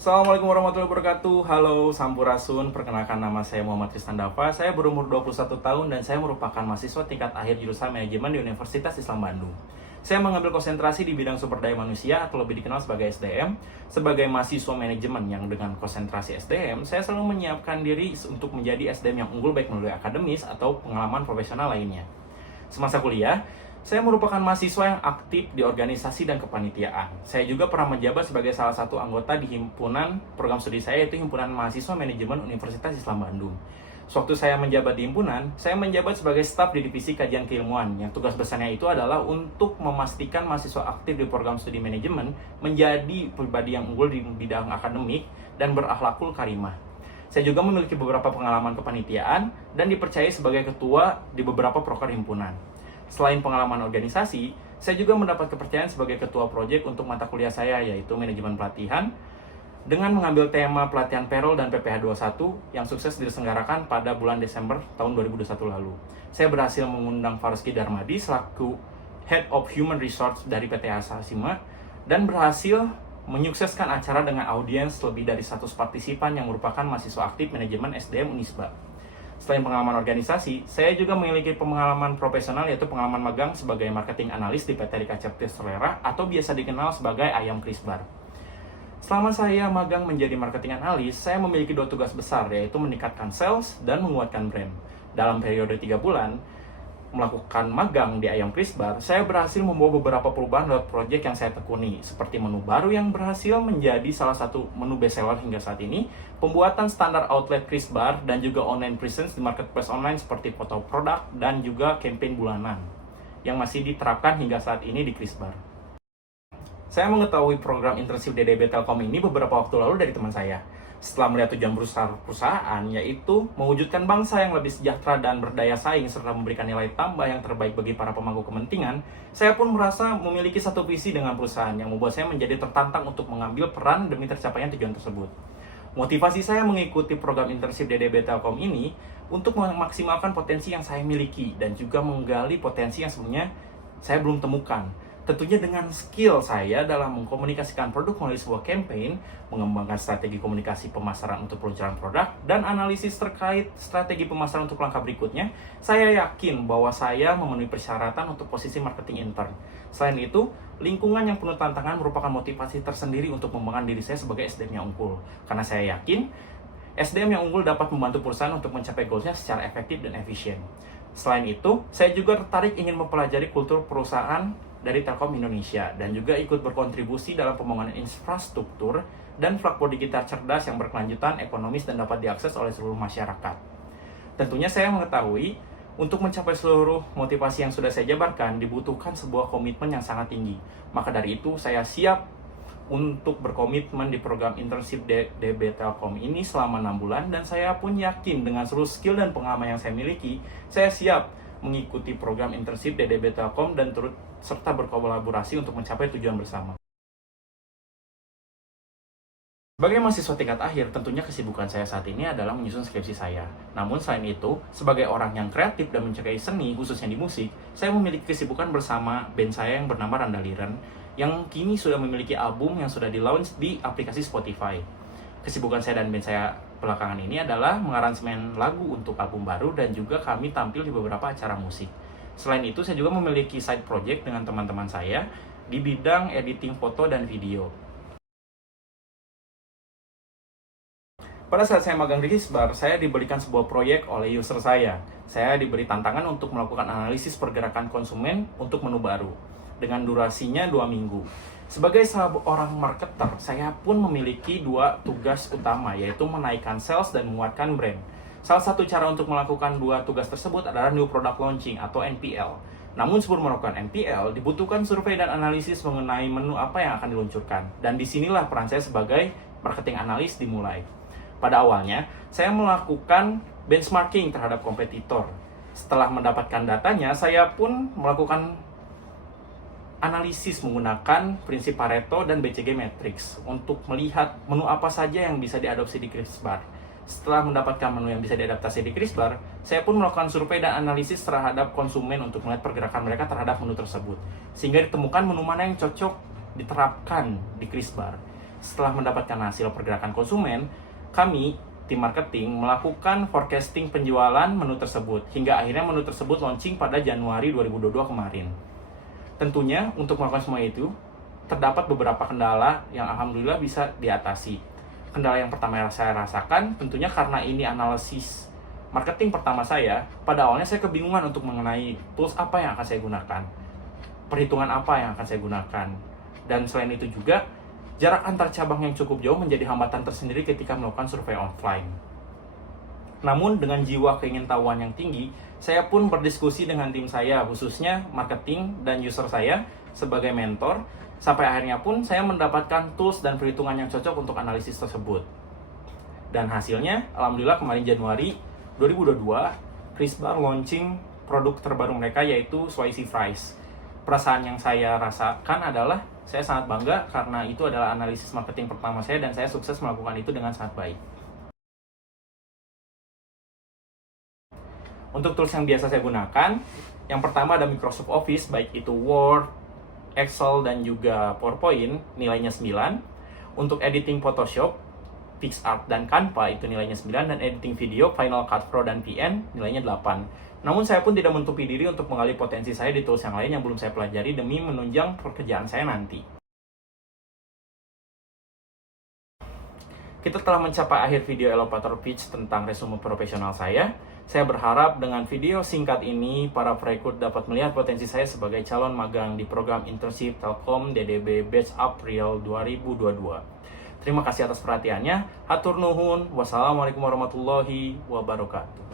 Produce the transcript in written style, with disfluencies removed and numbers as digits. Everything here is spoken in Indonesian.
Assalamualaikum warahmatullahi wabarakatuh. Halo Sampurasun, perkenalkan nama saya Muhammad Tristan Dava. Saya berumur 21 tahun dan saya merupakan mahasiswa tingkat akhir jurusan manajemen di Universitas Islam Bandung. Saya mengambil konsentrasi di bidang sumber daya manusia atau lebih dikenal sebagai SDM. Sebagai mahasiswa manajemen yang dengan konsentrasi SDM, saya selalu menyiapkan diri untuk menjadi SDM yang unggul baik melalui akademis atau pengalaman profesional lainnya. Semasa kuliah, saya merupakan mahasiswa yang aktif di organisasi dan kepanitiaan. Saya juga pernah menjabat sebagai salah satu anggota di himpunan program studi saya, yaitu Himpunan Mahasiswa Manajemen Universitas Islam Bandung. Sewaktu saya menjabat di himpunan, saya menjabat sebagai staf di divisi kajian keilmuan, yang tugas besarnya itu adalah untuk memastikan mahasiswa aktif di program studi manajemen menjadi pribadi yang unggul di bidang akademik dan berakhlakul karimah. Saya juga memiliki beberapa pengalaman kepanitiaan dan dipercaya sebagai ketua di beberapa proker himpunan. Selain pengalaman organisasi, saya juga mendapat kepercayaan sebagai ketua proyek untuk mata kuliah saya, yaitu manajemen pelatihan, dengan mengambil tema pelatihan payroll dan PPh 21 yang sukses diselenggarakan pada bulan Desember tahun 2021 lalu. Saya berhasil mengundang Farski Darmadi selaku Head of Human Resource dari PT Asasima dan berhasil menyukseskan acara dengan audiens lebih dari 100 partisipan yang merupakan mahasiswa aktif manajemen SDM Unisba. Selain pengalaman organisasi, saya juga memiliki pengalaman profesional, yaitu pengalaman magang sebagai marketing analis di PT Rika Ceptis Selera atau biasa dikenal sebagai Ayam Krisbar. Selama saya magang menjadi marketing analis, saya memiliki dua tugas besar, yaitu meningkatkan sales dan menguatkan brand. Dalam periode 3 bulan, melakukan magang di Ayam Krisbar, saya berhasil membawa beberapa perubahan lewat proyek yang saya tekuni, seperti menu baru yang berhasil menjadi salah satu menu bestseller hingga saat ini, pembuatan standar outlet Krisbar, dan juga online presence di marketplace online seperti foto produk dan juga campaign bulanan yang masih diterapkan hingga saat ini di Krisbar. Saya mengetahui program internship DDB Telkom ini beberapa waktu lalu dari teman saya. Setelah melihat tujuan perusahaan, yaitu mewujudkan bangsa yang lebih sejahtera dan berdaya saing serta memberikan nilai tambah yang terbaik bagi para pemangku kepentingan, saya pun merasa memiliki satu visi dengan perusahaan yang membuat saya menjadi tertantang untuk mengambil peran demi tercapainya tujuan tersebut. Motivasi saya mengikuti program internship DDB Telkom ini untuk memaksimalkan potensi yang saya miliki dan juga menggali potensi yang sebenarnya saya belum temukan. Tentunya dengan skill saya dalam mengkomunikasikan produk melalui sebuah campaign, mengembangkan strategi komunikasi pemasaran untuk peluncuran produk, dan analisis terkait strategi pemasaran untuk langkah berikutnya, saya yakin bahwa saya memenuhi persyaratan untuk posisi marketing intern. Selain itu, lingkungan yang penuh tantangan merupakan motivasi tersendiri untuk mengembangkan diri saya sebagai SDM yang unggul. Karena saya yakin, SDM yang unggul dapat membantu perusahaan untuk mencapai goalsnya secara efektif dan efisien. Selain itu, saya juga tertarik ingin mempelajari kultur perusahaan dari Telkom Indonesia dan juga ikut berkontribusi dalam pembangunan infrastruktur dan platform digital cerdas yang berkelanjutan, ekonomis, dan dapat diakses oleh seluruh masyarakat. Tentunya saya mengetahui untuk mencapai seluruh motivasi yang sudah saya jabarkan dibutuhkan sebuah komitmen yang sangat tinggi. Maka dari itu saya siap untuk berkomitmen di program internship DB Telkom ini selama 6 bulan, dan saya pun yakin dengan seluruh skill dan pengalaman yang saya miliki, saya siap mengikuti program internship DDB Telkom dan turut serta berkolaborasi untuk mencapai tujuan bersama. Sebagai mahasiswa tingkat akhir, tentunya kesibukan saya saat ini adalah menyusun skripsi saya. Namun selain itu, sebagai orang yang kreatif dan menyukai seni, khususnya di musik, saya memiliki kesibukan bersama band saya yang bernama Randaliren, yang kini sudah memiliki album yang sudah di-launch di aplikasi Spotify. Kesibukan saya dan band saya belakangan ini adalah mengaransemen lagu untuk album baru dan juga kami tampil di beberapa acara musik. Selain itu, saya juga memiliki side project dengan teman-teman saya di bidang editing foto dan video. Pada saat saya magang di Hisbar, saya diberikan sebuah proyek oleh user saya. Saya diberi tantangan untuk melakukan analisis pergerakan konsumen untuk menu baru, dengan durasinya 2 minggu. Sebagai seorang marketer, saya pun memiliki 2 tugas utama, yaitu menaikkan sales dan menguatkan brand. Salah satu cara untuk melakukan 2 tugas tersebut adalah New Product Launching atau NPL. Namun sebelum melakukan NPL, dibutuhkan survei dan analisis mengenai menu apa yang akan diluncurkan. Dan disinilah peran saya sebagai marketing analis dimulai. Pada awalnya, saya melakukan benchmarking terhadap kompetitor. Setelah mendapatkan datanya, saya pun melakukan analisis menggunakan prinsip Pareto dan BCG Matrix untuk melihat menu apa saja yang bisa diadopsi di Krisbar. Setelah mendapatkan menu yang bisa diadaptasi di Krisbar, saya pun melakukan survei dan analisis terhadap konsumen untuk melihat pergerakan mereka terhadap menu tersebut, sehingga ditemukan menu mana yang cocok diterapkan di Krisbar. setelah mendapatkan hasil pergerakan konsumen, kami, tim marketing, melakukan forecasting penjualan menu tersebut, hingga akhirnya menu tersebut launching pada Januari 2022 kemarin. Tentunya, untuk melakukan semua itu, terdapat beberapa kendala yang alhamdulillah bisa diatasi. Kendala yang pertama yang saya rasakan, tentunya karena ini analisis marketing pertama saya, pada awalnya saya kebingungan untuk mengenai tools apa yang akan saya gunakan, perhitungan apa yang akan saya gunakan. Dan selain itu juga, jarak antar cabang yang cukup jauh menjadi hambatan tersendiri ketika melakukan survei offline. Namun dengan jiwa keingintahuan yang tinggi, saya pun berdiskusi dengan tim saya, khususnya marketing dan user saya sebagai mentor, sampai akhirnya pun saya mendapatkan tools dan perhitungan yang cocok untuk analisis tersebut. Dan hasilnya, alhamdulillah kemarin Januari 2022, Crisbar launching produk terbaru mereka yaitu Spicy Fries. Perasaan yang saya rasakan adalah saya sangat bangga karena itu adalah analisis marketing pertama saya dan saya sukses melakukan itu dengan sangat baik. Untuk tools yang biasa saya gunakan, yang pertama ada Microsoft Office, baik itu Word, Excel, dan juga PowerPoint, nilainya 9. Untuk editing Photoshop, PixArt, dan Canva itu nilainya 9, dan editing video, Final Cut Pro dan PN nilainya 8. Namun saya pun tidak menutupi diri untuk menggali potensi saya di tools yang lain yang belum saya pelajari demi menunjang pekerjaan saya nanti. Kita telah mencapai akhir video elevator pitch tentang resume profesional saya. Saya berharap dengan video singkat ini, para perekrut dapat melihat potensi saya sebagai calon magang di program internship Telkom DDB Batch April 2022. Terima kasih atas perhatiannya. Hatur nuhun. Wassalamualaikum warahmatullahi wabarakatuh.